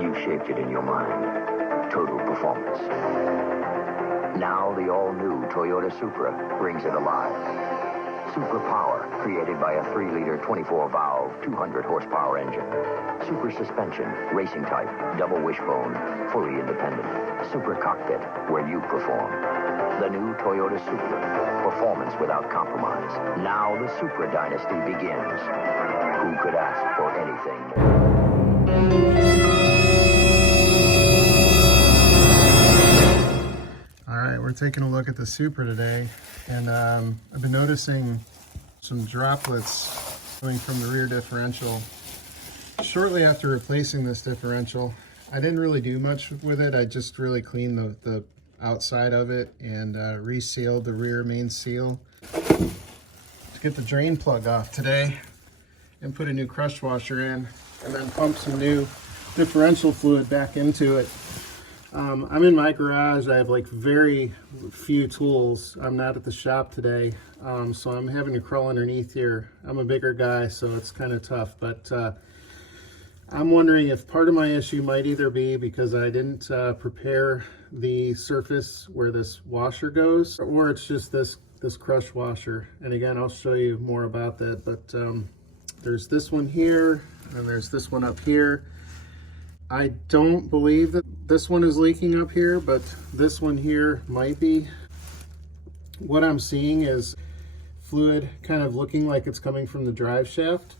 You shaped it in your mind. Total performance. Now the all-new Toyota Supra brings it alive. Super power, created by a 3-liter 24-valve, 200-horsepower engine. Super suspension, racing type, double wishbone, fully independent. Super cockpit, where you perform. The new Toyota Supra. Performance without compromise. Now the Supra dynasty begins. Who could ask for anything more? All right, we're taking a look at the Supra today, and I've been noticing some droplets coming from the rear differential. Shortly after replacing this differential, I didn't really do much with it. I just really cleaned the outside of it and resealed the rear main seal. To get the drain plug off today and put a new crush washer in, and then pump some new differential fluid back into it. I'm in my garage. I have like very few tools. I'm not at the shop today, so I'm having to crawl underneath here. I'm a bigger guy, so it's kind of tough, but I'm wondering if part of my issue might either be because I didn't prepare the surface where this washer goes, or it's just this crush washer. And again, I'll show you more about that, but there's this one here, and there's this one up here. I don't believe that this one is leaking up here, but this one here might be. What I'm seeing is fluid kind of looking like it's coming from the drive shaft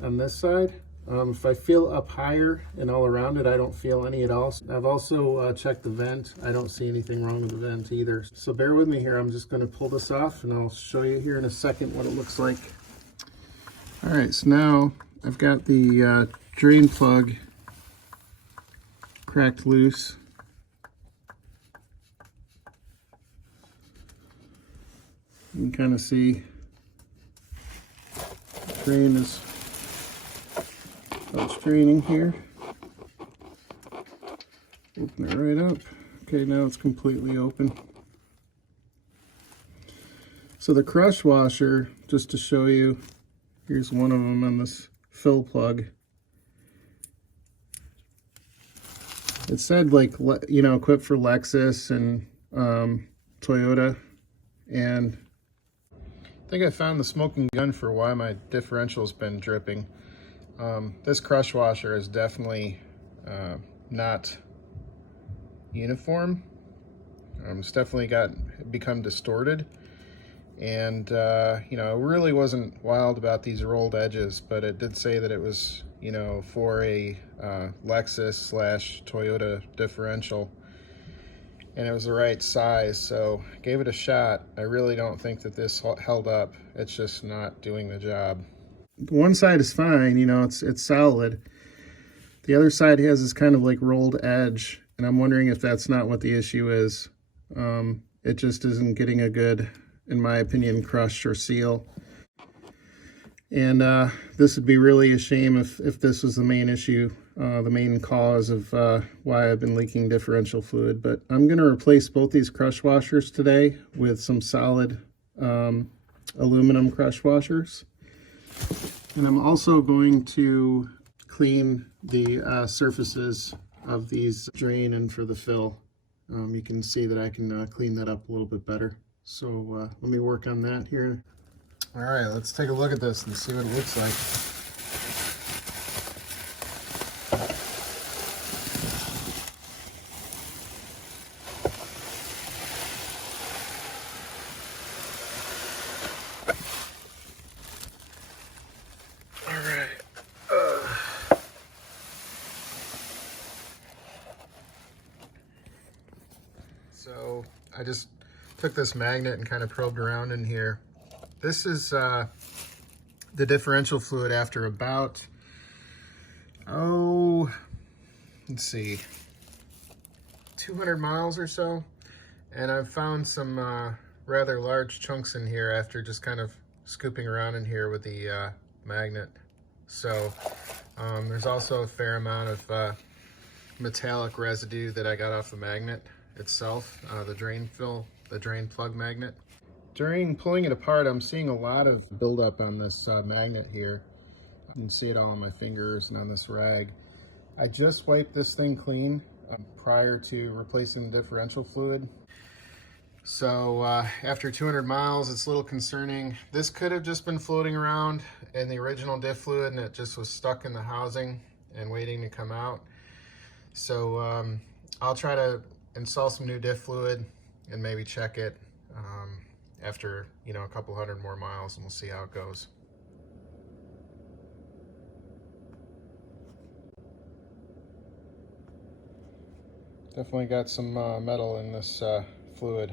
on this side. If I feel up higher and all around it, I don't feel any at all. I've also checked the vent. I don't see anything wrong with the vent either. So bear with me here. I'm just going to pull this off, and I'll show you here in a second what it looks like. All right, so now I've got the drain plug cracked loose. You can kind of see the drain is draining here. Open it right up. Okay, now it's completely open. So the crush washer, just to show you, here's one of them on this fill plug. It said, like, you know, equipped for Lexus and Toyota, and I think I found the smoking gun for why my differential's been dripping. This crush washer is definitely not uniform. It's definitely become distorted, and you know, it really wasn't wild about these rolled edges, but it did say that it was, you know, for a Lexus / Toyota differential, and it was the right size, so gave it a shot. I really don't think that this held up. It's just not doing the job. One side is fine, you know, it's solid. The other side has this kind of like rolled edge, and I'm wondering if that's not what the issue is. It just isn't getting a good, in my opinion, crush or seal. And this would be really a shame if this was the main issue, the main cause of why I've been leaking differential fluid. But I'm going to replace both these crush washers today with some solid aluminum crush washers. And I'm also going to clean the surfaces of these drain and for the fill. You can see that I can clean that up a little bit better. So let me work on that here. All right, let's take a look at this and see what it looks like. All right. So I just took this magnet and kind of probed around in here. This is the differential fluid after about, let's see, 200 miles or so. And I've found some rather large chunks in here after just kind of scooping around in here with the magnet. So there's also a fair amount of metallic residue that I got off the magnet itself, the drain plug magnet. During pulling it apart, I'm seeing a lot of buildup on this magnet here. You can see it all on my fingers and on this rag. I just wiped this thing clean prior to replacing the differential fluid. So after 200 miles, it's a little concerning. This could have just been floating around in the original diff fluid and it just was stuck in the housing and waiting to come out. So I'll try to install some new diff fluid and maybe check it after, you know, a couple hundred more miles, and we'll see how it goes. Definitely got some metal in this fluid.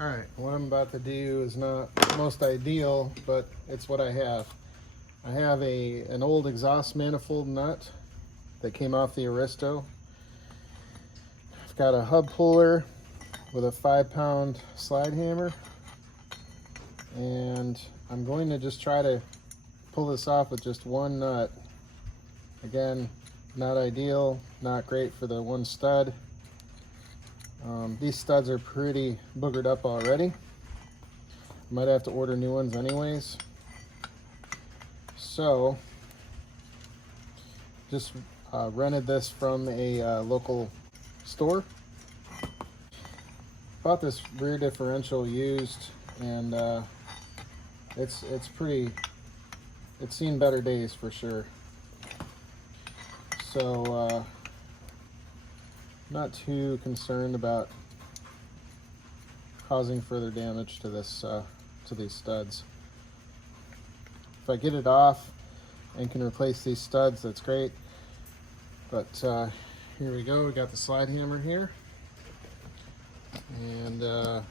All right, what I'm about to do is not most ideal, but it's what I have. I have an old exhaust manifold nut that came off the Aristo. I've got a hub puller with a 5-pound slide hammer, and I'm going to just try to pull this off with just one nut. Again, not ideal, not great for the one stud. These studs are pretty boogered up already. Might have to order new ones anyways. So, just rented this from a local store. Bought this rear differential used, and it's seen better days for sure. So not too concerned about causing further damage to this to these studs. If I get it off and can replace these studs, that's great. But here we go. We got the slide hammer here, and we'll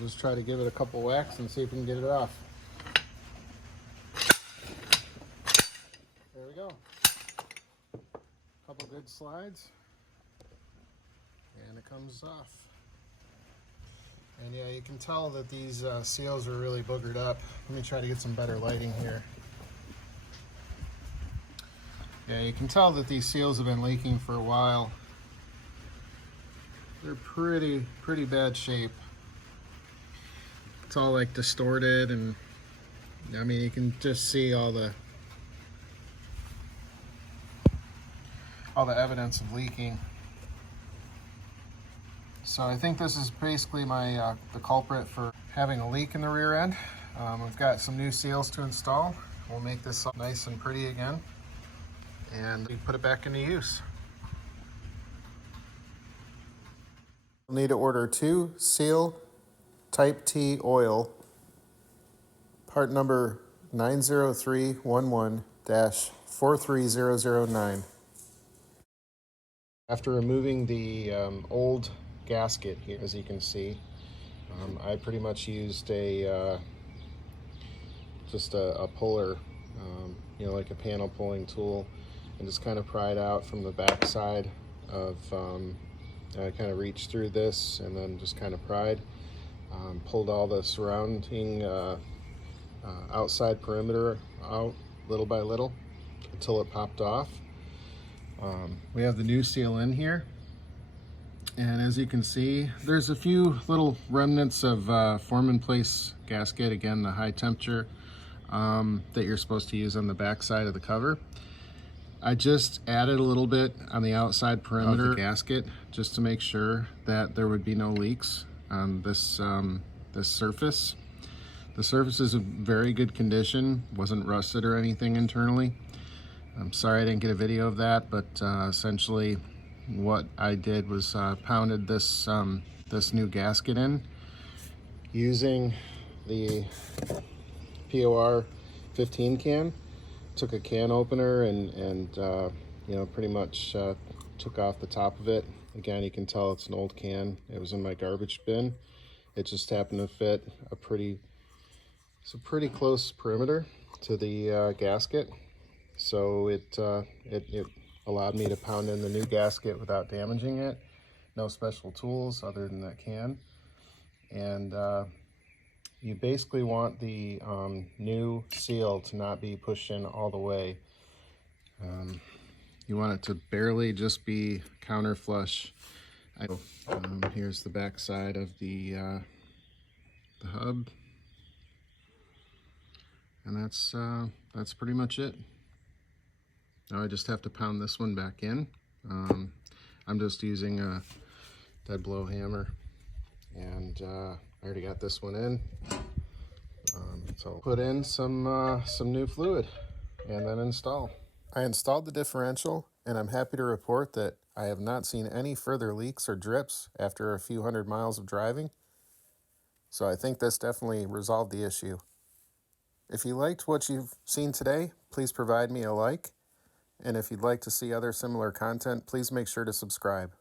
just try to give it a couple whacks and see if we can get it off. There we go. Couple good slides, and it comes off. And yeah, you can tell that these seals are really boogered up. Let me try to get some better lighting here. Yeah, you can tell that these seals have been leaking for a while. They're pretty bad shape. It's all like distorted, and I mean, you can just see all the evidence of leaking. So I think this is basically the culprit for having a leak in the rear end. We've got some new seals to install. We'll make this nice and pretty again, and we put it back into use. We'll need to order 2 seal Type T oil, part number 90311-43009. After removing the old gasket here, as you can see, I pretty much used just a puller, you know, like a panel pulling tool, and just kind of pried out from the back side of, I kind of reached through this and then just kind of pried, pulled all the surrounding outside perimeter out little by little until it popped off. We have the new seal in here, and as you can see, there's a few little remnants of form in place gasket, again the high temperature that you're supposed to use on the back side of the cover. I just added a little bit on the outside perimeter of the gasket just to make sure that there would be no leaks on this this surface. The surface is in very good condition, wasn't rusted or anything internally. I'm sorry I didn't get a video of that, but essentially what I did was pounded this this new gasket in using the POR 15 can. Took a can opener and you know, pretty much took off the top of it. Again, you can tell it's an old can. It was in my garbage bin. It just happened to fit a pretty close perimeter to the gasket. So it allowed me to pound in the new gasket without damaging it. No special tools other than that can. And you basically want the new seal to not be pushed in all the way. You want it to barely just be counter flush Here's the back side of the hub, and that's pretty much it. Now I just have to pound this one back in. I'm just using a dead blow hammer, and I already got this one in. So put in some new fluid and then install. I installed the differential, and I'm happy to report that I have not seen any further leaks or drips after a few hundred miles of driving. So I think this definitely resolved the issue. If you liked what you've seen today, please provide me a like. And if you'd like to see other similar content, please make sure to subscribe.